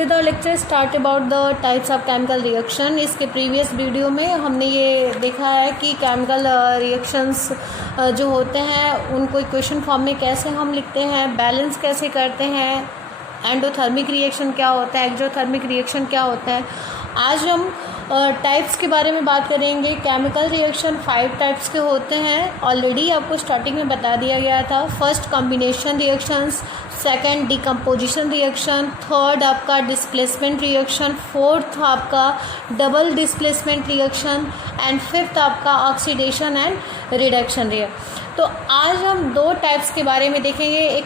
with our lecture start about the types of chemical reaction। इसके previous video में हमने ये देखा है कि केमिकल रिएक्शंस जो होते हैं उनको इक्वेशन फॉर्म में कैसे हम लिखते हैं, बैलेंस कैसे करते हैं, एंडोथर्मिक रिएक्शन क्या होता है, एक्सोथर्मिक रिएक्शन क्या होता है। आज हम टाइप्स के बारे में बात करेंगे। केमिकल रिएक्शन 5 टाइप्स के होते हैं, ऑलरेडी आपको स्टार्टिंग में बता दिया गया था। First combination reactions, second decomposition reaction, third आपका डिस्प्लेसमेंट रिएक्शन, फोर्थ आपका double displacement reaction and fifth आपका ऑक्सीडेशन एंड रिडक्शन रिएक्शन। तो आज हम 2 टाइप्स के बारे में देखेंगे, एक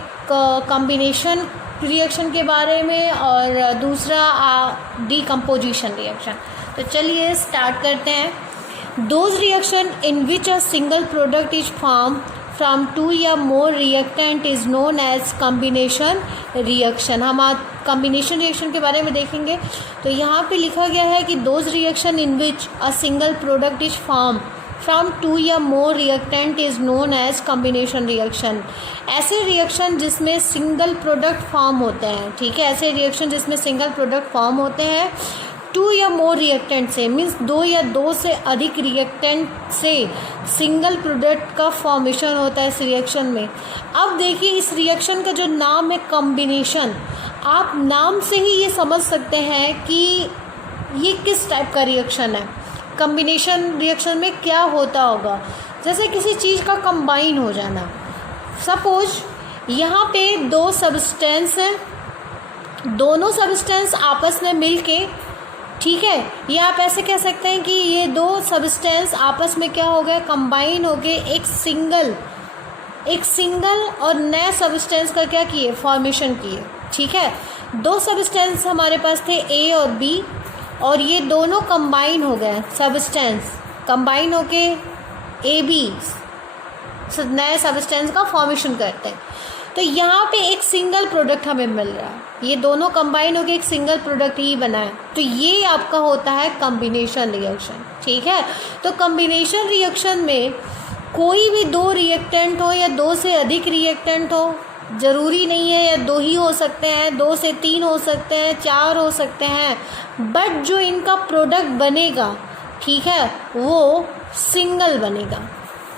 कॉम्बिनेशन रिएक्शन के बारे में और दूसरा डिकम्पोजिशन रिएक्शन। तो चलिए स्टार्ट करते हैं। Those reaction in which a single product is form from 2 या more reactant is known as combination reaction. हम आज कॉम्बिनेशन रिएक्शन के बारे में देखेंगे। तो यहाँ पे लिखा गया है कि those reaction in which a single product is form from 2 या more reactant is known as combination reaction. ऐसे रिएक्शन जिसमें सिंगल प्रोडक्ट फॉर्म होते हैं, ठीक है, ऐसे रिएक्शन जिसमें सिंगल प्रोडक्ट फॉर्म होते हैं 2 या मोर रिएक्टेंट से, मीन्स 2 या 2 से अधिक रिएक्टेंट से सिंगल प्रोडक्ट का फॉर्मेशन होता है इस रिएक्शन में। अब देखिए इस रिएक्शन का जो नाम है कॉम्बिनेशन, आप नाम से ही ये समझ सकते हैं कि ये किस टाइप का रिएक्शन है। कॉम्बिनेशन रिएक्शन में क्या होता होगा, जैसे किसी चीज़ का कंबाइन हो जाना। सपोज यहाँ पे 2 सब्सटेंस हैं, दोनों सब्सटेंस आपस में मिलके, ठीक है, ये आप ऐसे कह सकते हैं कि ये 2 सब्सटेंस आपस में क्या हो गए, कंबाइन हो गए, एक सिंगल और नए सब्सटेंस का क्या किए, फॉर्मेशन किए। ठीक है, 2 सब्सटेंस हमारे पास थे ए और बी, और ये दोनों कंबाइन हो गए, सब्सटेंस कंबाइन होके ए बी नए सब्सटेंस का फॉर्मेशन करते हैं। तो यहाँ पे एक सिंगल प्रोडक्ट हमें मिल रहा है, ये दोनों कंबाइन होके एक सिंगल प्रोडक्ट ही बना है। तो ये आपका होता है कॉम्बिनेशन रिएक्शन। ठीक है, तो कॉम्बिनेशन रिएक्शन में कोई भी 2 रिएक्टेंट हो या 2 से अधिक रिएक्टेंट हो, ज़रूरी नहीं है, या 2 ही हो सकते हैं, 2 से 3 हो सकते हैं, 4 हो सकते हैं, बट जो इनका प्रोडक्ट बनेगा, ठीक है, वो सिंगल बनेगा।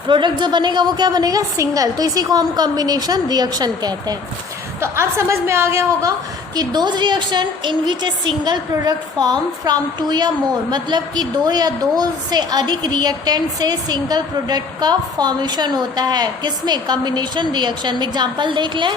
प्रोडक्ट जो बनेगा वो क्या बनेगा, सिंगल। तो इसी को हम कॉम्बिनेशन रिएक्शन कहते हैं। तो अब समझ में आ गया होगा कि those reaction in which a single product form from 2 या मोर, मतलब कि 2 या 2 से अधिक रिएक्टेंट से सिंगल प्रोडक्ट का फॉर्मेशन होता है, किसमें, कॉम्बिनेशन रिएक्शन में। एग्जांपल देख लें,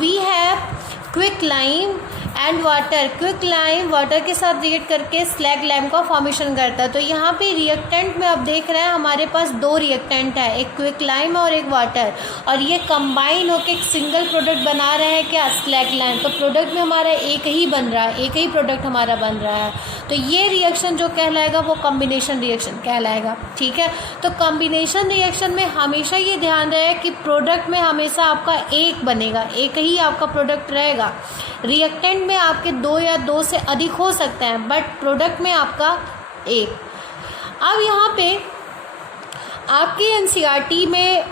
we have quick lime and water. Quick lime water के साथ रिएक्ट करके स्लैग लाइम का फॉर्मेशन करता है। तो यहाँ पे रिएक्टेंट में आप देख रहे हैं हमारे पास 2 रिएक्टेंट है, एक क्विक लाइम और एक वाटर, और ये कंबाइन होकर एक सिंगल प्रोडक्ट बना रहे हैं, क्या, स्लैग लाइम। तो प्रोडक्ट में हमारा एक ही बन रहा है, एक ही प्रोडक्ट हमारा बन रहा है। तो ये रिएक्शन जो कहलाएगा वो कॉम्बिनेशन रिएक्शन कहलाएगा। ठीक है, तो कॉम्बिनेशन रिएक्शन में हमेशा ये ध्यान रहे कि प्रोडक्ट में हमेशा आपका एक बनेगा, एक ही आपका प्रोडक्ट रहेगा। रिएक्टेंट में आपके 2 या 2 से अधिक हो सकते हैं, बट प्रोडक्ट में आपका एक। अब यहाँ पे आपके एनसीईआरटी में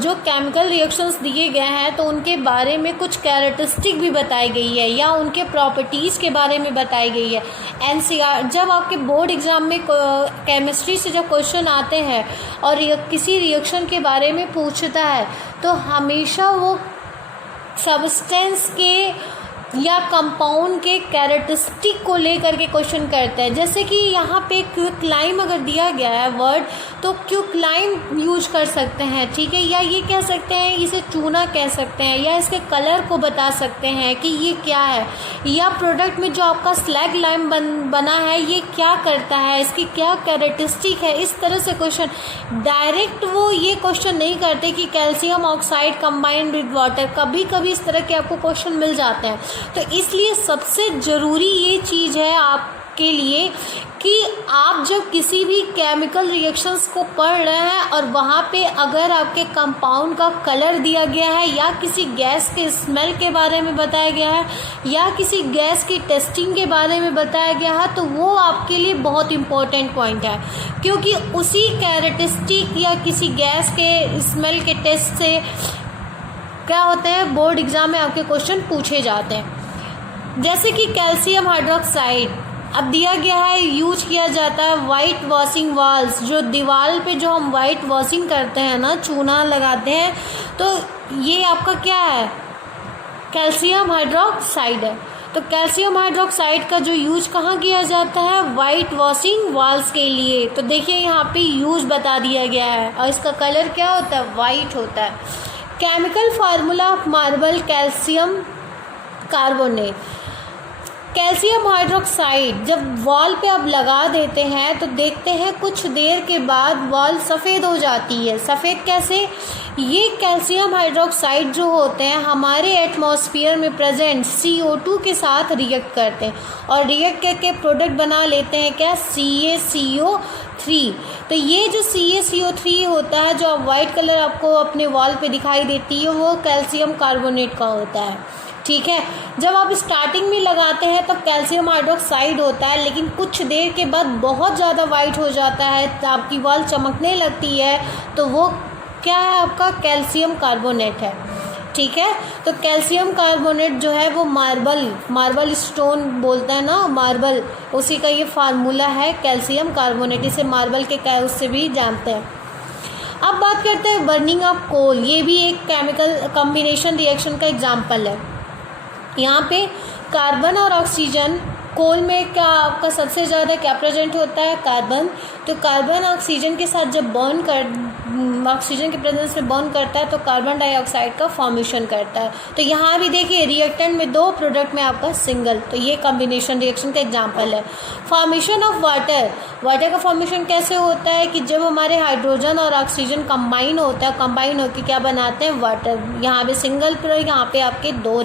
जो केमिकल रिएक्शंस दिए गए हैं तो उनके बारे में कुछ कैरेक्टरिस्टिक भी बताई गई है, या उनके प्रॉपर्टीज़ के बारे में बताई गई है। एनसीईआर जब आपके बोर्ड एग्ज़ाम में केमिस्ट्री से जब क्वेश्चन आते हैं और किसी रिएक्शन के बारे में पूछता है, तो हमेशा वो सब्सटेंस के या कंपाउंड के कैरेक्टरिस्टिक को लेकर के क्वेश्चन करते हैं। जैसे कि यहाँ पे क्विकलाइम अगर दिया गया है वर्ड, तो क्विकलाइम यूज कर सकते हैं, ठीक है, या ये कह सकते हैं, इसे चूना कह सकते हैं, या इसके कलर को बता सकते हैं कि ये क्या है, या प्रोडक्ट में जो आपका स्लैग लाइम बना है ये क्या करता है, इसकी क्या कैरेक्टरिस्टिक है। इस तरह से क्वेश्चन डायरेक्ट वो ये क्वेश्चन नहीं करते कि calcium oxide combined with water. कभी कभी इस तरह के आपको क्वेश्चन मिल जाते हैं। तो इसलिए सबसे ज़रूरी ये चीज़ है आपके लिए कि आप जब किसी भी केमिकल रिएक्शंस को पढ़ रहे हैं और वहाँ पे अगर आपके कंपाउंड का कलर दिया गया है, या किसी गैस के स्मेल के बारे में बताया गया है, या किसी गैस की टेस्टिंग के बारे में बताया गया है, तो वो आपके लिए बहुत इम्पोर्टेंट पॉइंट है, क्योंकि उसी कैरेक्टरिस्टिक या किसी गैस के स्मेल के टेस्ट से क्या होता है, बोर्ड एग्ज़ाम में आपके क्वेश्चन पूछे जाते हैं। जैसे कि कैल्शियम हाइड्रोक्साइड अब दिया गया है, यूज किया जाता है वाइट वॉशिंग वॉल्स, जो दीवार पे जो हम वाइट वॉशिंग करते हैं ना, चूना लगाते हैं, तो ये आपका क्या है, कैल्शियम हाइड्रोक्साइड है। तो कैल्शियम हाइड्रोक्साइड का जो यूज कहाँ किया जाता है, वाइट वॉशिंग वॉल्स के लिए। तो देखिए यहाँ पे यूज बता दिया गया है और इसका कलर क्या होता है, वाइट होता है। Chemical formula of marble calcium carbonate. Calcium hydroxide जब वॉल पे आप लगा देते हैं तो देखते हैं कुछ देर के बाद वॉल सफ़ेद हो जाती है। सफ़ेद कैसे, ये कैल्शियम हाइड्रोक्साइड जो होते हैं हमारे एटमॉस्फेयर में प्रेजेंट CO2 के साथ रिएक्ट करते हैं और रिएक्ट करके प्रोडक्ट बना लेते हैं क्या, CaCO3। तो ये जो CaCO3 होता है, जो वाइट कलर आपको अपने वॉल पे दिखाई देती है, वो कैल्शियम कार्बोनेट का होता है। ठीक है, जब आप स्टार्टिंग में लगाते हैं तो कैल्शियम हाइड्रोक्साइड होता है, लेकिन कुछ देर के बाद बहुत ज़्यादा वाइट हो जाता है, तो आपकी वॉल चमकने लगती है, तो वो क्या है, आपका कैल्शियम कार्बोनेट है। ठीक है, तो कैल्शियम कार्बोनेट जो है वो मार्बल स्टोन बोलता है ना, मार्बल, उसी का ये फार्मूला है कैल्शियम कार्बोनेट। इसे मार्बल के उससे भी जानते हैं। अब बात करते हैं बर्निंग ऑफ कोल। ये भी एक केमिकल कॉम्बिनेशन रिएक्शन का एग्जाम्पल है। यहाँ पे कार्बन और ऑक्सीजन, कोल में क्या आपका सबसे ज़्यादा क्या प्रेजेंट होता है, कार्बन। तो कार्बन ऑक्सीजन के साथ जब ऑक्सीजन के प्रेजेंस में बॉन्ड करता है तो कार्बन डाइऑक्साइड का फॉर्मेशन करता है। तो यहाँ भी देखिए रिएक्टेंट में 2, प्रोडक्ट में आपका सिंगल। तो ये कॉम्बिनेशन रिएक्शन का एग्जांपल है। फॉर्मेशन ऑफ वाटर का फॉर्मेशन कैसे होता है कि जब हमारे हाइड्रोजन और ऑक्सीजन कंबाइन होता है, कंबाइन होकर क्या बनाते हैं, वाटर। यहाँ पे सिंगल प्रोडक्ट, यहाँ पे आपके 2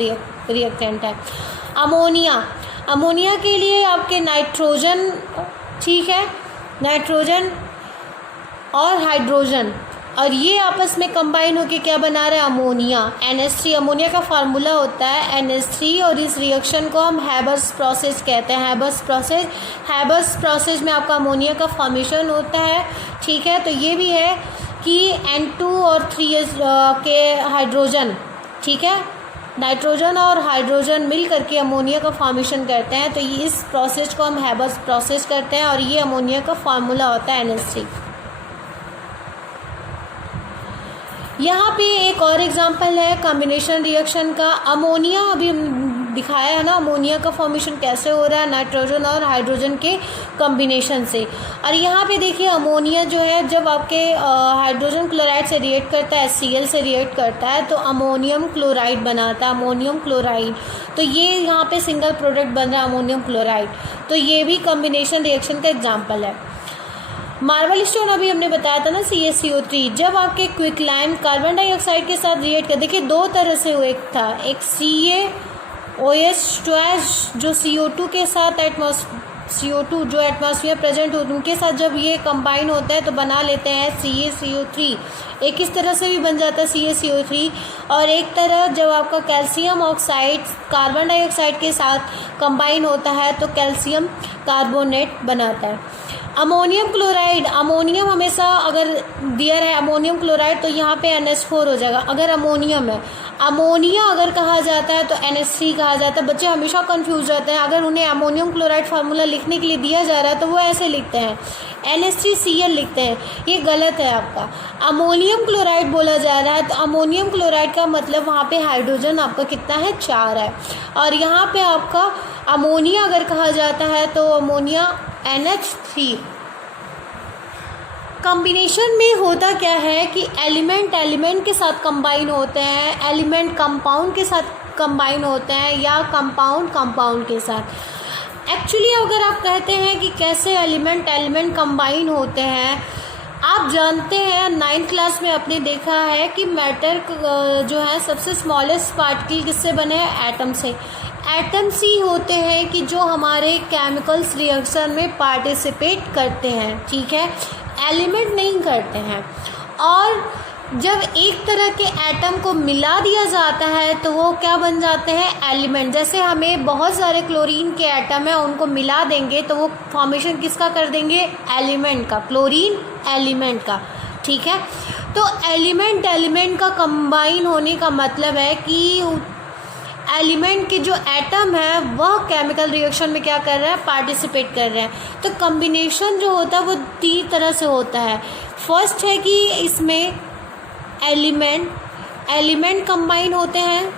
रिएक्टेंट है। अमोनिया के लिए आपके नाइट्रोजन, ठीक है, नाइट्रोजन और हाइड्रोजन, और ये आपस में कंबाइन होकर क्या बना रहे हैं, अमोनिया, NH3। अमोनिया का फार्मूला होता है NH3 और इस रिएक्शन को हम हैबर्स प्रोसेस कहते हैं। हैबर्स प्रोसेस में आपका अमोनिया का फॉर्मेशन होता है। ठीक है, तो ये भी है कि N2 और 3 के हाइड्रोजन, ठीक है, नाइट्रोजन और हाइड्रोजन मिल करके अमोनिया का फॉर्मेशन करते हैं। तो ये इस प्रोसेस को हम हैबर्स प्रोसेस करते हैं और ये अमोनिया का फार्मूला होता है NH3। यहाँ पे एक और एग्जांपल है कॉम्बिनेशन रिएक्शन का। अमोनिया अभी दिखाया है ना, अमोनिया का फॉर्मेशन कैसे हो रहा है, नाइट्रोजन और हाइड्रोजन के कॉम्बिनेशन से। और यहाँ पे देखिए अमोनिया जो है जब आपके हाइड्रोजन क्लोराइड से रिएक्ट करता है, HCl से रिएक्ट करता है, तो अमोनियम क्लोराइड बनाता है, अमोनियम क्लोराइड। तो ये यहाँ पे सिंगल प्रोडक्ट बन रहा है अमोनियम क्लोराइड। तो ये भी कॉम्बिनेशन रिएक्शन का एग्जाम्पल है। मार्बल स्टोन अभी हमने बताया था ना, CaCO3, जब आपके क्विकलाइम कार्बन डाइऑक्साइड के साथ रिएक्ट कर, देखिए 2 तरह से एक था, एक CaOH जो CO2 के साथ CO2 जो एटमॉस्फेयर प्रेजेंट हो उनके साथ जब ये कंबाइन होता है तो बना लेते हैं CaCO3। एक इस तरह से भी बन जाता है CaCO3, और एक तरह जब आपका कैल्शियम ऑक्साइड कार्बन डाइऑक्साइड के साथ कंबाइन होता है तो कैल्शियम कार्बोनेट बनाता है। अमोनियम क्लोराइड, अमोनियम हमेशा अगर दिया है अमोनियम क्लोराइड तो यहाँ पे NH4 हो जाएगा। अगर अमोनियम है, अमोनिया अगर कहा जाता है तो NH3 कहा जाता है। बच्चे हमेशा कंफ्यूज रहते हैं, अगर उन्हें अमोनियम क्लोराइड फार्मूला लिखने के लिए दिया जा रहा है तो वो ऐसे लिखते हैं, NH3Cl लिखते हैं। ये गलत है आपका, अमोनियम क्लोराइड बोला जा रहा है। तो अमोनियम क्लोराइड का मतलब वहाँ पे हाइड्रोजन आपका कितना है, 4 है, और यहाँ पे आपका अमोनिया अगर कहा जाता है तो अमोनिया NH3। कॉम्बिनेशन में होता क्या है कि एलिमेंट के साथ कंबाइन होते हैं, एलिमेंट कंपाउंड के साथ कंबाइन होते हैं, या कंपाउंड के साथ। एक्चुअली अगर आप कहते हैं कि कैसे एलिमेंट कंबाइन होते हैं, आप जानते हैं 9th क्लास में आपने देखा है कि मैटर जो है सबसे स्मॉलेस्ट पार्टिकल किससे बने हैं, एटम से। एटम्स ही होते हैं कि जो हमारे केमिकल्स रिएक्शन में पार्टिसिपेट करते हैं, ठीक है, एलिमेंट नहीं करते हैं। और जब एक तरह के एटम को मिला दिया जाता है तो वो क्या बन जाते हैं, एलिमेंट। जैसे हमें बहुत सारे क्लोरीन के एटम है, उनको मिला देंगे तो वो फॉर्मेशन किसका कर देंगे, एलिमेंट का, क्लोरीन एलिमेंट का, ठीक है। तो एलिमेंट का कंबाइन होने का मतलब है कि एलिमेंट के जो एटम है वह केमिकल रिएक्शन में क्या कर रहे हैं, पार्टिसिपेट कर रहे हैं। तो कम्बिनेशन जो होता है वो 3 तरह से होता है। फर्स्ट है कि इसमें एलिमेंट कंबाइन होते हैं।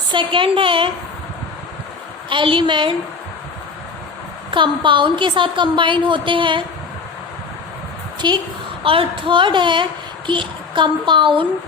सेकंड है एलिमेंट कंपाउंड के साथ कंबाइन होते हैं, ठीक। और थर्ड है कि कंपाउंड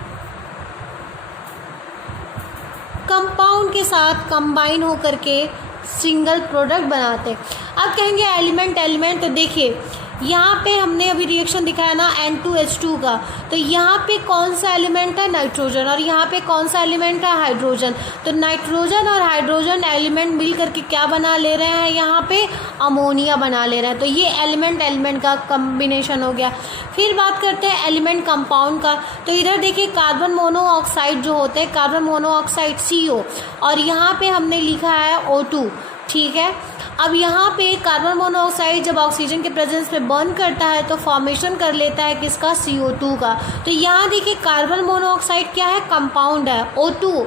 के साथ कंबाइन होकर के सिंगल प्रोडक्ट बनाते हैं। अब कहेंगे एलिमेंट, तो देखिए यहाँ पे हमने अभी रिएक्शन दिखाया ना N2H2 का, तो यहाँ पे कौन सा एलिमेंट है, नाइट्रोजन, और यहाँ पे कौन सा एलिमेंट है, हाइड्रोजन। तो नाइट्रोजन और हाइड्रोजन एलिमेंट मिल करके क्या बना ले रहे हैं, यहाँ पे अमोनिया बना ले रहे हैं। तो ये एलिमेंट का कम्बिनेशन हो गया। फिर बात करते हैं एलिमेंट कंपाउंड का। तो इधर देखिए कार्बन मोनोऑक्साइड जो होते हैं, कार्बन मोनोऑक्साइड CO, और यहाँ पे हमने लिखा है O2, ठीक है। अब यहाँ पे कार्बन मोनोऑक्साइड जब ऑक्सीजन के प्रेजेंस में बर्न करता है तो फॉर्मेशन कर लेता है किसका, CO2 का। तो यहाँ देखिए कार्बन मोनोऑक्साइड क्या है, कंपाउंड है। O2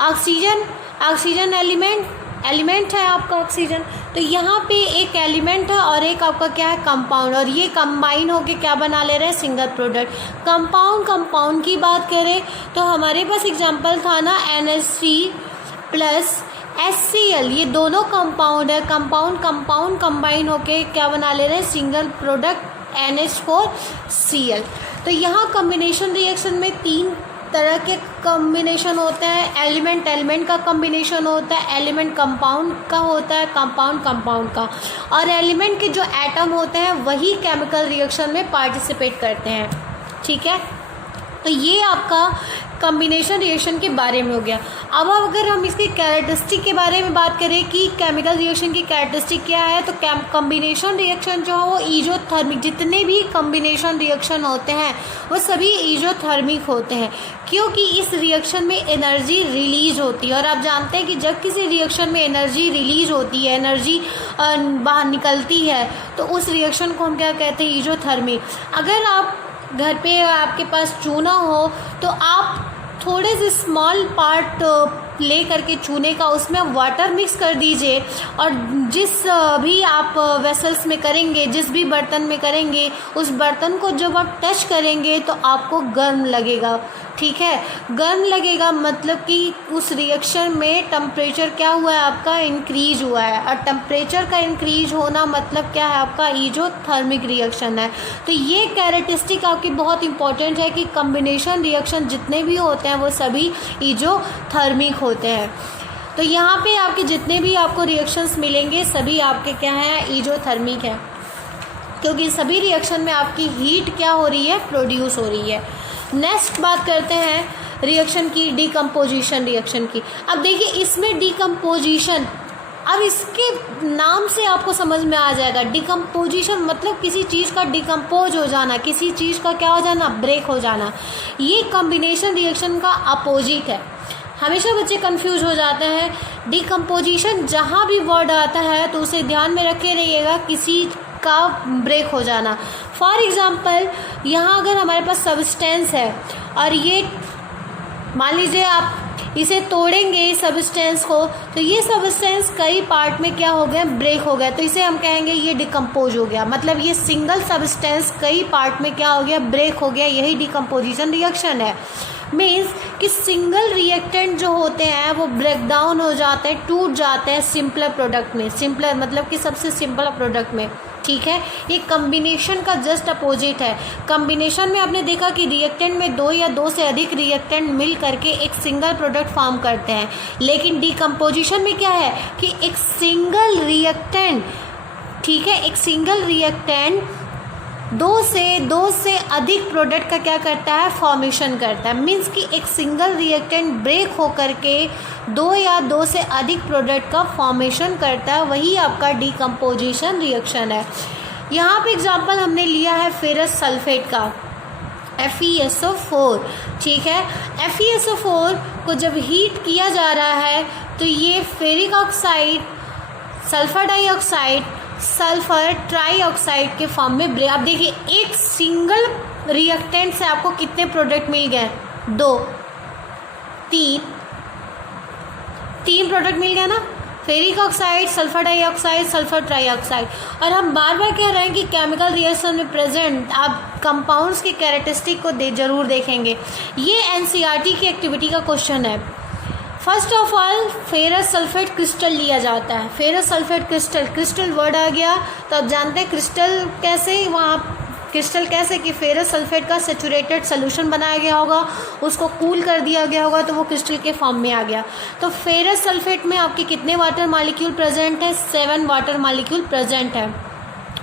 ऑक्सीजन एलिमेंट है आपका ऑक्सीजन। तो यहाँ पे एक एलिमेंट है और एक आपका क्या है, कंपाउंड, और ये कंबाइन होके क्या बना ले रहे हैं, सिंगल प्रोडक्ट। कंपाउंड की बात करें तो हमारे पास एग्जांपल था ना NH3 प्लस HCl, ये दोनों कंपाउंड है। कंपाउंड कंबाइन होके क्या बना ले रहे हैं, सिंगल प्रोडक्ट NH4Cl। तो यहाँ कम्बिनेशन रिएक्शन में 3 तरह के कम्बिनेशन होते हैं। एलिमेंट का कम्बिनेशन होता है, एलिमेंट कंपाउंड का होता है, कंपाउंड का, और एलिमेंट के जो एटम होते हैं वही केमिकल रिएक्शन में पार्टिसिपेट करते हैं, ठीक है। तो ये आपका कम्बिनेशन रिएक्शन के बारे में हो गया। अब अगर हम इसकी कैरेक्टरिस्टिक के बारे में बात करें कि केमिकल रिएक्शन की कैरेक्टरिस्टिक क्या है, तो कम्बिनेशन रिएक्शन जो है वो ईजोथर्मिक, जितने भी कम्बिनेशन रिएक्शन होते हैं वो सभी ईजोथर्मिक होते हैं, क्योंकि इस रिएक्शन में एनर्जी रिलीज होती है। और आप जानते हैं कि जब किसी रिएक्शन में एनर्जी रिलीज होती है, एनर्जी बाहर निकलती है, तो उस रिएक्शन को हम क्या कहते हैं, ईजोथर्मिक। अगर आप घर पे आपके पास चूना हो तो आप थोड़े से स्मॉल पार्ट ले करके चूने का, उसमें वाटर मिक्स कर दीजिए, और जिस भी आप वेसल्स में करेंगे, जिस भी बर्तन में करेंगे, उस बर्तन को जब आप टच करेंगे तो आपको गर्म लगेगा, ठीक है। गर्म लगेगा मतलब कि उस रिएक्शन में टेम्परेचर क्या हुआ है, आपका इंक्रीज हुआ है, और टेम्परेचर का इंक्रीज होना मतलब क्या है, आपका ईजोथर्मिक रिएक्शन है। तो ये कैरेक्टरिस्टिक आपकी बहुत इंपॉर्टेंट है कि कम्बिनेशन रिएक्शन जितने भी होते हैं वो सभी ईजोथर्मिक होते हैं। तो यहाँ पे आपके जितने भी आपको रिएक्शंस मिलेंगे सभी आपके क्या हैं, ईजोथर्मिक है, क्योंकि सभी रिएक्शन में आपकी हीट क्या हो रही है, प्रोड्यूस हो रही है। नेक्स्ट बात करते हैं रिएक्शन की, डिकम्पोजिशन रिएक्शन की। अब देखिए इसमें डिकम्पोजिशन, अब इसके नाम से आपको समझ में आ जाएगा, डिकम्पोजिशन मतलब किसी चीज़ का डिकम्पोज हो जाना, किसी चीज़ का क्या हो जाना, ब्रेक हो जाना। ये कम्बिनेशन रिएक्शन का अपोजिट है। हमेशा बच्चे कंफ्यूज हो जाते हैं। डिकम्पोजिशन जहाँ भी वर्ड आता है तो उसे ध्यान में रखे रहिएगा, किसी का ब्रेक हो जाना। फॉर एग्ज़ाम्पल यहाँ अगर हमारे पास सब्सटेंस है और ये मान लीजिए आप इसे तोड़ेंगे इस सब्सटेंस को, तो ये सब्सटेंस कई पार्ट में क्या हो गया, ब्रेक हो गया, तो इसे हम कहेंगे ये डिकम्पोज हो गया। मतलब ये सिंगल सब्सटेंस कई पार्ट में क्या हो गया, ब्रेक हो गया, यही डिकम्पोजिशन रिएक्शन है। मीन्स कि सिंगल रिएक्टेंट जो होते हैं वो ब्रेक डाउन हो जाते हैं, टूट जाते हैं सिंपलर प्रोडक्ट में। सिंपलर मतलब कि सबसे सिंपल प्रोडक्ट में, ठीक है। ये कम्बिनेशन का जस्ट अपोजिट है। कम्बिनेशन में आपने देखा कि रिएक्टेंट में 2 या 2 से अधिक रिएक्टेंट मिल करके एक सिंगल प्रोडक्ट फॉर्म करते हैं, लेकिन डिकम्पोजिशन में क्या है कि एक सिंगल रिएक्टेंट, ठीक है, एक सिंगल रिएक्टेंट 2 से अधिक प्रोडक्ट का क्या करता है, फॉर्मेशन करता है। मीन्स कि एक सिंगल रिएक्टेंट ब्रेक हो करके 2 या 2 से अधिक प्रोडक्ट का फॉर्मेशन करता है, वही आपका डिकम्पोजिशन रिएक्शन है। यहाँ पे एग्जांपल हमने लिया है फेरस सल्फेट का, FeSO4, ठीक है। FeSO4 को जब हीट किया जा रहा है तो ये ferric oxide, sulphur dioxide, sulphur trioxide के फॉर्म में ब्रेक। आप देखिए एक सिंगल रिएक्टेंट से आपको कितने प्रोडक्ट मिल गए, 2, 3, 3 प्रोडक्ट मिल गया ना, ferric oxide, sulphur dioxide, sulphur trioxide. और हम बार बार कह रहे हैं कि केमिकल रिएक्शन में प्रेजेंट आप कंपाउंड्स की कैरेक्टरिस्टिक को जरूर देखेंगे। ये एनसीईआरटी की एक्टिविटी का क्वेश्चन है। First of all ferrous sulphate crystal लिया जाता है। Ferrous sulphate crystal, crystal word आ गया तो आप जानते हैं क्रिस्टल कैसे, वहाँ क्रिस्टल कैसे कि फेरस सल्फेट का सेचुरेटेड सोल्यूशन बनाया गया होगा, उसको कूल कर दिया गया होगा तो वो क्रिस्टल के फॉर्म में आ गया। तो फेरस सल्फेट में आपके कितने वाटर मॉलिक्यूल प्रेजेंट है? 7 वाटर मॉलिक्यूल प्रेजेंट है।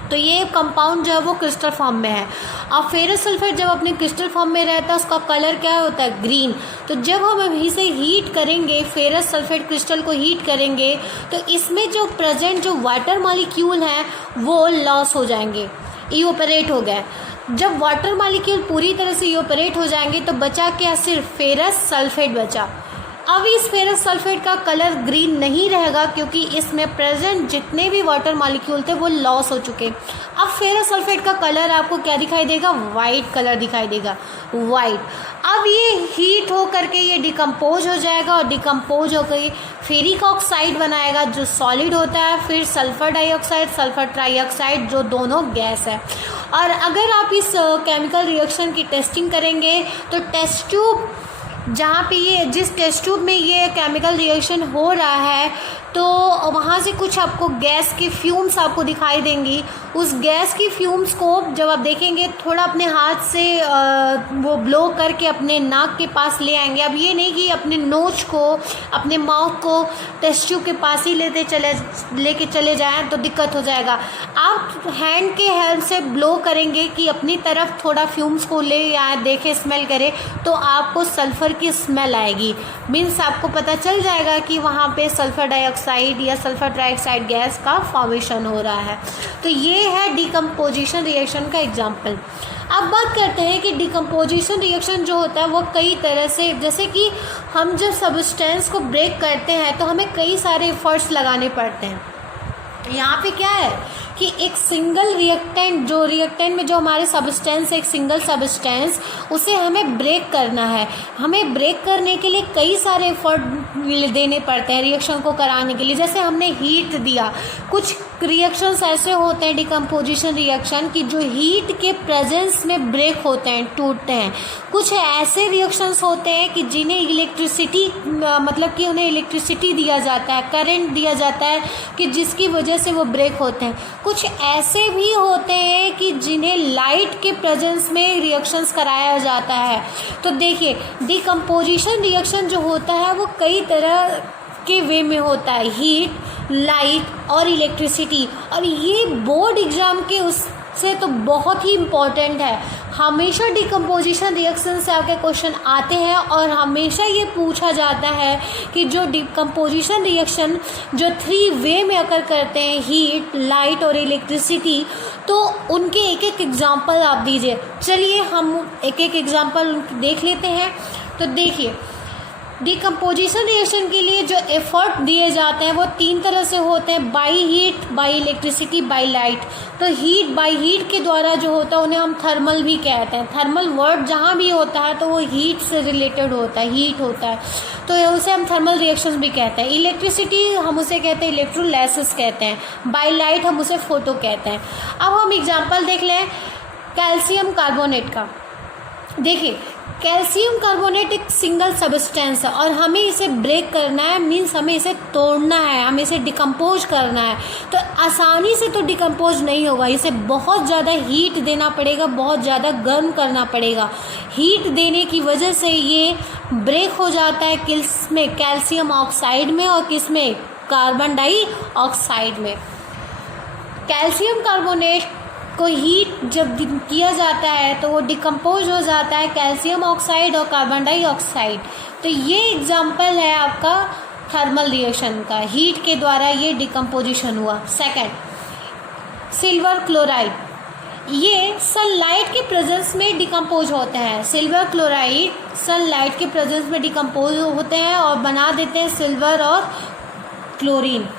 तो ये कंपाउंड जो है वो क्रिस्टल फॉर्म में है। अब फेरस सल्फेट जब अपने क्रिस्टल फॉर्म में रहता है उसका कलर क्या होता है? ग्रीन। तो जब हम अभी से हीट करेंगे, फेरस सल्फेट क्रिस्टल को हीट करेंगे तो इसमें जो प्रेजेंट जो वाटर मॉलिक्यूल हैं वो लॉस हो जाएंगे, इवोपरेट हो गए। जब वाटर मॉलिक्यूल पूरी तरह से इवोपरेट हो जाएंगे तो बचा क्या? सिर्फ फेरस सल्फेट बचा। अब इस फेरस सल्फेट का कलर ग्रीन नहीं रहेगा क्योंकि इसमें प्रेजेंट जितने भी वाटर मॉलिक्यूल थे वो लॉस हो चुके। अब फेरस सल्फेट का कलर आपको क्या दिखाई देगा? वाइट कलर दिखाई देगा, वाइट। अब ये हीट हो करके ये डिकम्पोज हो जाएगा और डिकम्पोज होकर फेरिक ऑक्साइड बनाएगा जो सॉलिड होता है, फिर सल्फर डाइऑक्साइड, सल्फर ट्राइऑक्साइड जो दोनों गैस है। और अगर आप इस केमिकल रिएक्शन की टेस्टिंग करेंगे तो टेस्ट ट्यूब जहाँ पे ये जिस टेस्ट ट्यूब में ये केमिकल रिएक्शन हो रहा है तो वहाँ से कुछ आपको गैस की फ्यूम्स आपको दिखाई देंगी। उस गैस की फ्यूम्स को जब आप देखेंगे थोड़ा अपने हाथ से वो ब्लो करके अपने नाक के पास ले आएंगे। अब ये नहीं कि अपने नोच को, अपने माउथ को टेस्ट ट्यूब के पास ही लेके चले जाएं तो दिक्कत हो जाएगा। आप हैंड के हेल्प से ब्लो करेंगे कि अपनी तरफ थोड़ा फ्यूम्स को ले आए, देखे, स्मेल करे तो आपको सल्फ़र की स्मेल आएगी। मीन्स आपको पता चल जाएगा कि वहाँ पे सल्फ़र डाइऑक्साइड या सल्फ़र ट्राइऑक्साइड गैस का फॉर्मेशन हो रहा है। तो ये है डिकम्पोजिशन रिएक्शन का एग्जाम्पल। अब बात करते हैं कि डिकम्पोजिशन रिएक्शन जो होता है वो कई तरह से, जैसे कि हम जब सब्सटेंस को ब्रेक करते हैं तो हमें कई सारे एफर्ट्स लगाने पड़ते हैं। यहाँ पे क्या है कि एक सिंगल रिएक्टेंट, जो रिएक्टेंट में जो हमारे सब्सटेंस है, एक सिंगल सब्सटेंस, उसे हमें ब्रेक करना है। हमें ब्रेक करने के लिए कई सारे एफर्ट देने पड़ते हैं रिएक्शन को कराने के लिए। जैसे हमने हीट दिया, कुछ रिएक्शंस ऐसे होते हैं डिकम्पोजिशन रिएक्शन कि जो हीट के प्रेजेंस में ब्रेक होते हैं, टूटते हैं। कुछ ऐसे रिएक्शंस होते हैं कि जिन्हें इलेक्ट्रिसिटी, मतलब कि उन्हें इलेक्ट्रिसिटी दिया जाता है, करंट दिया जाता है कि जिसकी वजह से वो ब्रेक होते हैं। कुछ ऐसे भी होते हैं कि जिन्हें लाइट के प्रेजेंस में रिएक्शंस कराया जाता है। तो देखिए डिकम्पोजिशन रिएक्शन जो होता है वो कई तरह के वे में होता है, हीट, लाइट और इलेक्ट्रिसिटी। और ये बोर्ड एग्जाम के उससे तो बहुत ही इम्पॉर्टेंट है। हमेशा डिकम्पोजिशन रिएक्शन से आपके क्वेश्चन आते हैं और हमेशा ये पूछा जाता है कि जो डिकम्पोजिशन रिएक्शन जो 3 वे में अकर करते हैं, हीट, लाइट और इलेक्ट्रिसिटी, तो उनके एक एक एग्जाम्पल आप दीजिए। चलिए हम एक एक एग्जाम्पल देख लेते हैं। तो देखिए डिकम्पोजिशन रिएक्शन के लिए जो एफर्ट दिए जाते हैं वो 3 तरह से होते हैं, by heat, by electricity, by light. तो हीट, बाई हीट के द्वारा जो होता है उन्हें हम थर्मल भी कहते हैं। थर्मल वर्ड जहाँ भी होता है तो वो हीट से रिलेटेड होता है, हीट होता है, तो उसे हम थर्मल रिएक्शंस भी कहते हैं। इलेक्ट्रिसिटी हम उसे कहते हैं इलेक्ट्रोलाइसिस कहते हैं। बाई लाइट हम उसे फोटो कहते हैं। अब हम एग्जाम्पल देख लें कैल्शियम कार्बोनेट का। देखिए कैल्शियम कार्बोनेट एक सिंगल सब्सटेंस है और हमें इसे ब्रेक करना है, मीन्स हमें इसे तोड़ना है, हमें इसे डिकम्पोज करना है। तो आसानी से तो डिकम्पोज नहीं होगा, इसे बहुत ज़्यादा हीट देना पड़ेगा, बहुत ज़्यादा गर्म करना पड़ेगा। हीट देने की वजह से ये ब्रेक हो जाता है किस में? कैल्शियम ऑक्साइड में और किस में? कार्बन डाइऑक्साइड में। कैल्शियम कार्बोनेट को हीट जब किया जाता है तो वो डिकम्पोज हो जाता है कैल्शियम ऑक्साइड और कार्बन डाइऑक्साइड। तो ये एग्जाम्पल है आपका थर्मल रिएक्शन का, हीट के द्वारा ये डिकम्पोजिशन हुआ। सेकंड, सिल्वर क्लोराइड, ये सनलाइट के प्रेजेंस में डिकम्पोज होते हैं। सिल्वर क्लोराइड सनलाइट के प्रेजेंस में डिकम्पोज होते हैं और बना देते हैं सिल्वर और क्लोरीन।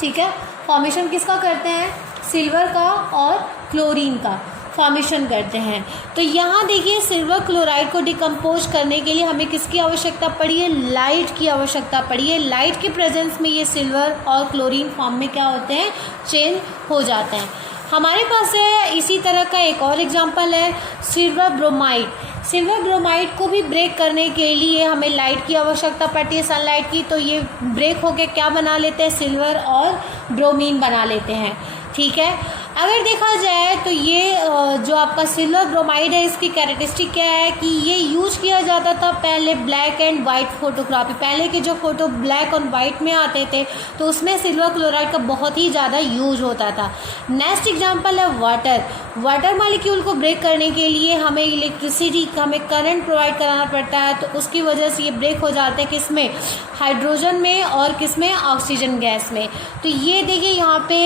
ठीक है, फॉर्मेशन किसका करते हैं? सिल्वर का और क्लोरीन का। फॉर्मेशन करते हैं। तो यहाँ देखिए सिल्वर क्लोराइड को डिकम्पोज करने के लिए हमें किसकी आवश्यकता पड़ी है, लाइट की आवश्यकता पड़ी है। लाइट के प्रेजेंस में ये सिल्वर और क्लोरीन फॉर्म में क्या होते हैं, चेंज हो जाते हैं। हमारे पास है इसी तरह का एक और एग्जांपल है सिल्वर ब्रोमाइड। सिल्वर ब्रोमाइड को भी ब्रेक करने के लिए हमें लाइट की आवश्यकता पड़ती है, सनलाइट की। तो ये ब्रेक होकर क्या बना लेते हैं, सिल्वर और ब्रोमीन बना लेते हैं। ठीक है, अगर देखा जाए तो ये जो आपका सिल्वर ब्रोमाइड है, इसकी कैरेक्टरिस्टिक क्या है कि ये यूज किया जाता था पहले ब्लैक एंड वाइट फोटोग्राफी। पहले के जो फोटो ब्लैक और वाइट में आते थे तो उसमें सिल्वर क्लोराइड का बहुत ही ज़्यादा यूज होता था। नेक्स्ट एग्जांपल है वाटर। वाटर मॉलिक्यूल को ब्रेक करने के लिए हमें इलेक्ट्रिसिटी, हमें करंट प्रोवाइड कराना पड़ता है। तो उसकी वजह से ये ब्रेक हो जाते हैं किसमें, हाइड्रोजन में और किसमें, ऑक्सीजन गैस में। तो ये देखिए यहाँ पे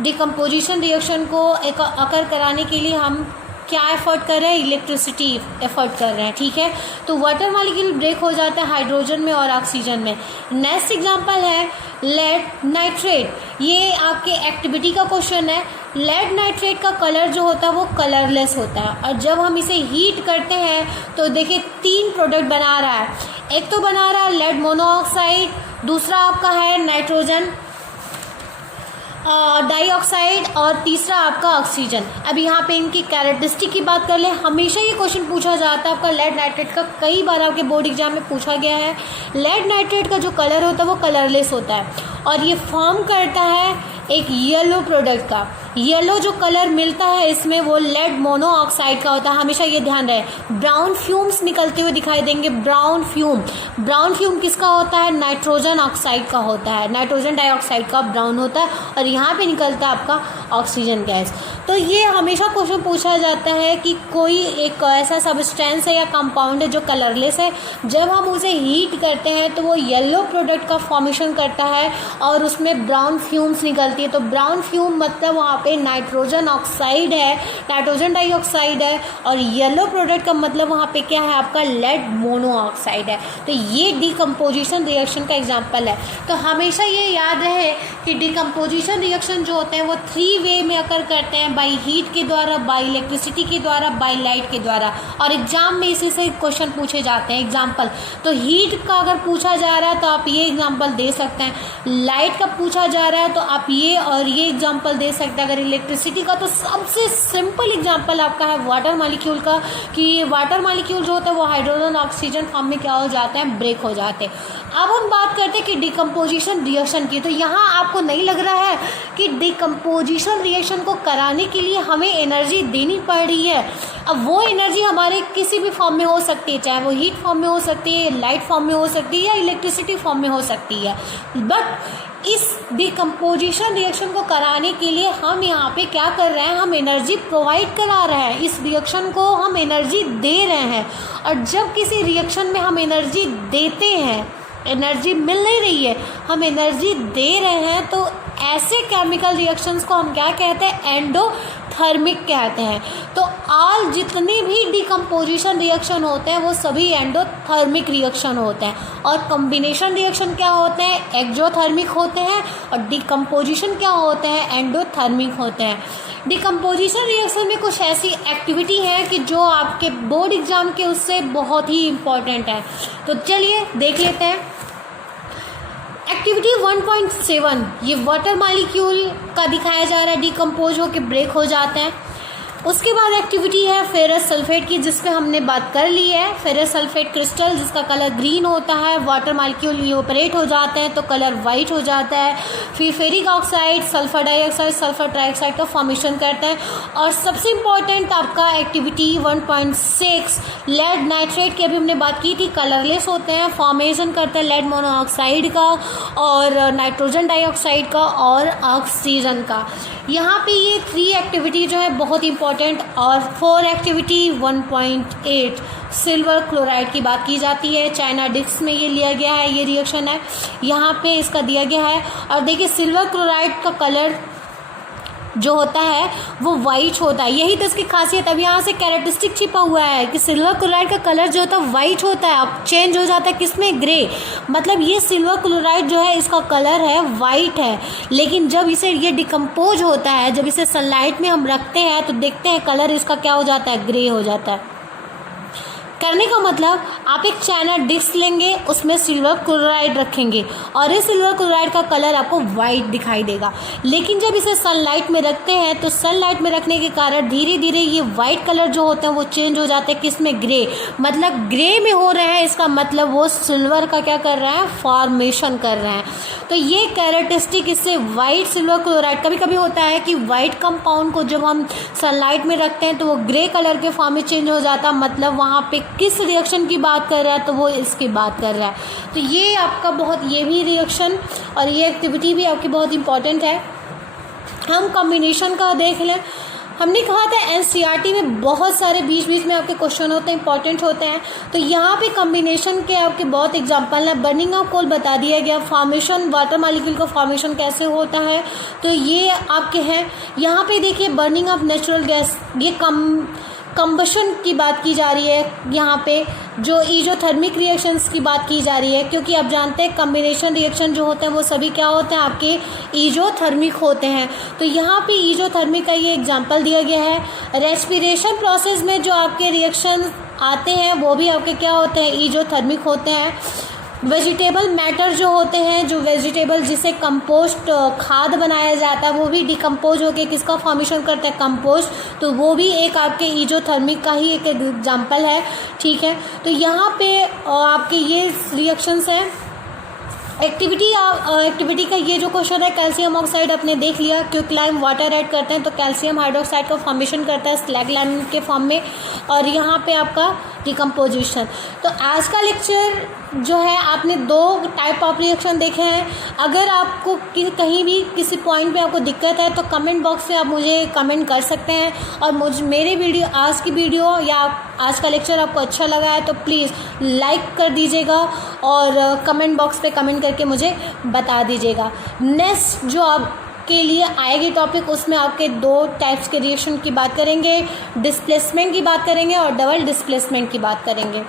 डिकम्पोजिशन रिएक्शन को अकर कराने के लिए हम क्या एफर्ट कर रहे हैं, इलेक्ट्रिसिटी एफर्ट कर रहे हैं। ठीक है, तो वाटर मॉलिक्यूल ब्रेक हो जाता है हाइड्रोजन में और ऑक्सीजन में। नेक्स्ट एग्जांपल है लेड नाइट्रेट। ये आपके एक्टिविटी का क्वेश्चन है। लेड नाइट्रेट का कलर जो होता है वो कलरलेस होता है, और जब हम इसे हीट करते हैं तो देखिए 3 प्रोडक्ट बना रहा है। एक तो बना रहा है लेड मोनोऑक्साइड, दूसरा आपका है नाइट्रोजन डाइऑक्साइड, और तीसरा आपका ऑक्सीजन। अब यहाँ पे इनकी कैरेक्टरिस्टिक की बात कर ले। हमेशा ये क्वेश्चन पूछा जाता है आपका लेड नाइट्रेट का, कई बार आपके बोर्ड एग्जाम में पूछा गया है। लेड नाइट्रेट का जो कलर होता है वो कलरलेस होता है, और ये फॉर्म करता है एक येलो प्रोडक्ट का। येलो जो कलर मिलता है इसमें वो लेड मोनोऑक्साइड का होता है। हमेशा ये ध्यान रहे, ब्राउन फ्यूम्स निकलते हुए दिखाई देंगे। ब्राउन फ्यूम किसका होता है, नाइट्रोजन ऑक्साइड का होता है। नाइट्रोजन डाइऑक्साइड का ब्राउन होता है, और यहाँ पे निकलता है आपका ऑक्सीजन गैस। तो ये हमेशा क्वेश्चन पूछा जाता है कि कोई एक ऐसा सब्सटेंस है या कंपाउंड है जो कलरलेस है, जब हम उसे हीट करते हैं तो वो येलो प्रोडक्ट का फॉर्मेशन करता है और उसमें ब्राउन फ्यूम्स निकलती है। तो ब्राउन फ्यूम मतलब वहाँ पे नाइट्रोजन ऑक्साइड है, नाइट्रोजन डाइऑक्साइड है, और येलो प्रोडक्ट का मतलब वहाँ पे क्या है, आपका लेड मोनोऑक्साइड है। तो ये डिकम्पोजिशन रिएक्शन का एग्जांपल है। तो हमेशा ये याद रहे कि डिकम्पोजिशन रिएक्शन जो होते हैं वो 3 वे में अकर करते हैं, बाई हीट के द्वारा, बाई इलेक्ट्रिसिटी के द्वारा, बाई लाइट के द्वारा। और एग्जाम में इसी से क्वेश्चन पूछे जाते हैं। एग्जाम्पल तो हीट का अगर पूछा जा रहा है तो आप ये एग्जाम्पल दे सकते हैं, लाइट का पूछा जा रहा है तो आप ये और ये एग्जाम्पल दे सकते हैं। अगर इलेक्ट्रिसिटी का तो सबसे सिंपल एग्जाम्पल आपका है वाटर मॉलिक्यूल का, कि वाटर मॉलिक्यूल जो होता है वो हाइड्रोजन ऑक्सीजन फॉर्म में क्या हो जाता है, ब्रेक हो जाते हैं। अब हम बात करते हैं कि डिकम्पोजिशन रिएक्शन की। तो यहाँ आपको नहीं लग रहा है कि डिकम्पोजिशन रिएक्शन को कराने के लिए हमें एनर्जी देनी पड़ रही है। अब वो एनर्जी हमारे किसी भी फॉर्म में हो सकती है, चाहे वो हीट फॉर्म में हो सकती है, लाइट फॉर्म में हो सकती है, या इलेक्ट्रिसिटी फॉर्म में हो सकती है। बट इस डिकम्पोजिशन रिएक्शन को कराने के लिए हम यहाँ पे क्या कर रहे हैं, हम एनर्जी प्रोवाइड करा रहे हैं, इस रिएक्शन को हम एनर्जी दे रहे हैं। और जब किसी रिएक्शन में हम एनर्जी देते हैं, एनर्जी मिल नहीं रही है, हम एनर्जी दे रहे हैं, तो ऐसे केमिकल रिएक्शंस को हम क्या कहते हैं, एंडोथर्मिक कहते हैं। तो ऑल जितने भी डिकम्पोजिशन रिएक्शन होते हैं वो सभी एंडोथर्मिक रिएक्शन होते हैं। और कॉम्बिनेशन रिएक्शन क्या होते हैं, एक्सोथर्मिक होते हैं, और डिकम्पोजिशन क्या होते हैं, एंडोथर्मिक होते हैं। डिकम्पोजिशन रिएक्शन में कुछ ऐसी एक्टिविटी है कि जो आपके बोर्ड एग्जाम के उससे बहुत ही इम्पॉर्टेंट है। तो चलिए देख लेते हैं। एक्टिविटी 1.7 ये वाटर मॉलिक्यूल का दिखाया जा रहा है, डिकम्पोज होकर ब्रेक हो जाते हैं। उसके बाद एक्टिविटी है फेरस सल्फेट की, जिस पे हमने बात कर ली है। फेरस सल्फेट क्रिस्टल जिसका कलर ग्रीन होता है, वाटर मॉलिक्यूल इवेपोरेट हो जाते हैं तो कलर वाइट हो जाता है। फिर ferric oxide, sulphur dioxide, sulphur trioxide का फॉर्मेशन करता है। और सबसे इम्पॉर्टेंट आपका एक्टिविटी 1.6 लेड नाइट्रेट की अभी हमने बात की थी, कलरलेस होते हैं, फॉर्मेशन करते हैं लेड मोनोऑक्साइड का और नाइट्रोजन डाइऑक्साइड का और ऑक्सीजन का। यहाँ पे ये 3 एक्टिविटी जो है बहुत इंपॉर्टेंट। और 4 एक्टिविटी 1.8 सिल्वर क्लोराइड की बात की जाती है। चाइना डिस्क में ये लिया गया है, ये रिएक्शन है, यहाँ पे इसका दिया गया है। और देखिए सिल्वर क्लोराइड का कलर जो होता है वो वाइट होता है। यही तो इसकी खासियत। अब यहाँ से कैरेक्टरिस्टिक छिपा हुआ है कि सिल्वर क्लोराइड का कलर जो होता है वाइट होता है, अब चेंज हो जाता है किसमें, ग्रे। मतलब ये सिल्वर क्लोराइड जो है इसका कलर है वाइट है, लेकिन जब इसे ये डिकम्पोज होता है, जब इसे सनलाइट में हम रखते हैं तो देखते हैं कलर इसका क्या हो जाता है, ग्रे हो जाता है। करने का मतलब आप एक चाइना डिश लेंगे, उसमें सिल्वर क्लोराइड रखेंगे और इस सिल्वर क्लोराइड का कलर आपको वाइट दिखाई देगा। लेकिन जब इसे सनलाइट में रखते हैं तो सनलाइट में रखने के कारण धीरे धीरे ये वाइट कलर जो होते हैं वो चेंज हो जाते हैं किसमें, ग्रे। मतलब ग्रे में हो रहे हैं, इसका मतलब वो सिल्वर का क्या कर रहे हैं, फॉर्मेशन कर रहे हैं। तो ये कैरेक्टरिस्टिक इससे वाइट सिल्वर क्लोराइड, कभी कभी होता है कि वाइट कंपाउंड को जब हम सनलाइट में रखते हैं तो वो ग्रे कलर के फॉर्म में चेंज हो जाता, मतलब वहाँ पे किस रिएक्शन की बात कर रहा है, तो वो इसकी बात कर रहा है। तो ये आपका बहुत, ये भी रिएक्शन और ये एक्टिविटी भी आपकी बहुत इंपॉर्टेंट है। हम कॉम्बिनेशन का देख लें। हमने कहा था एनसीईआरटी में बहुत सारे बीच बीच में आपके क्वेश्चन होते हैं, इंपॉर्टेंट होते हैं। तो यहाँ पे कॉम्बिनेशन के आपके बहुत एग्जांपल है। बर्निंग ऑफ कोल बता दिया गया, फॉर्मेशन वाटर मॉलिक्यूल का फॉर्मेशन कैसे होता है, तो ये आपके हैं। यहाँ पे देखिए बर्निंग ऑफ नेचुरल गैस, ये कंबशन की बात की जा रही है। यहाँ पे जो इजोथर्मिक रिएक्शंस की बात की जा रही है, क्योंकि आप जानते हैं कॉम्बिनेशन रिएक्शन जो होते हैं वो सभी क्या होते हैं, आपके इजोथर्मिक होते हैं। तो यहाँ पे इजोथर्मिक का ये एग्जांपल दिया गया है। रेस्पिरेशन प्रोसेस में जो आपके रिएक्शन आते हैं वो भी आपके क्या होते हैं, इजोथर्मिक होते हैं। वेजिटेबल मैटर जो होते हैं, जो वेजिटेबल जिसे कंपोस्ट खाद बनाया जाता है, वो भी डिकम्पोज होकर किसका फॉर्मेशन करता है, कंपोस्ट। तो वो भी एक आपके इजोथर्मिक का ही एक एग्जांपल है, ठीक है। तो यहाँ पे आपके ये रिएक्शंस हैं। एक्टिविटी का ये जो क्वेश्चन है, कैल्शियम ऑक्साइड आपने देख लिया, क्विकलाइम वाटर ऐड करते हैं तो कैल्शियम हाइड्रोक्साइड का फॉर्मेशन करता है स्लैगलाइन के फॉर्म में, और यहाँ पे आपका डिकम्पोजिशन। तो आज का लेक्चर जो है आपने 2 टाइप ऑफ रिएक्शन देखे हैं। अगर आपको कहीं भी किसी पॉइंट पे आपको दिक्कत है तो कमेंट बॉक्स में आप मुझे कमेंट कर सकते हैं, और मेरे वीडियो, आज की वीडियो या आज का लेक्चर आपको अच्छा लगा है तो प्लीज़ लाइक कर दीजिएगा और कमेंट बॉक्स पे कमेंट करके मुझे बता दीजिएगा। नेक्स्ट जो आपके लिए आएगी टॉपिक, उसमें आपके 2 टाइप्स के रिएक्शन की बात करेंगे, डिस्प्लेसमेंट की बात करेंगे और डबल डिस्प्लेसमेंट की बात करेंगे।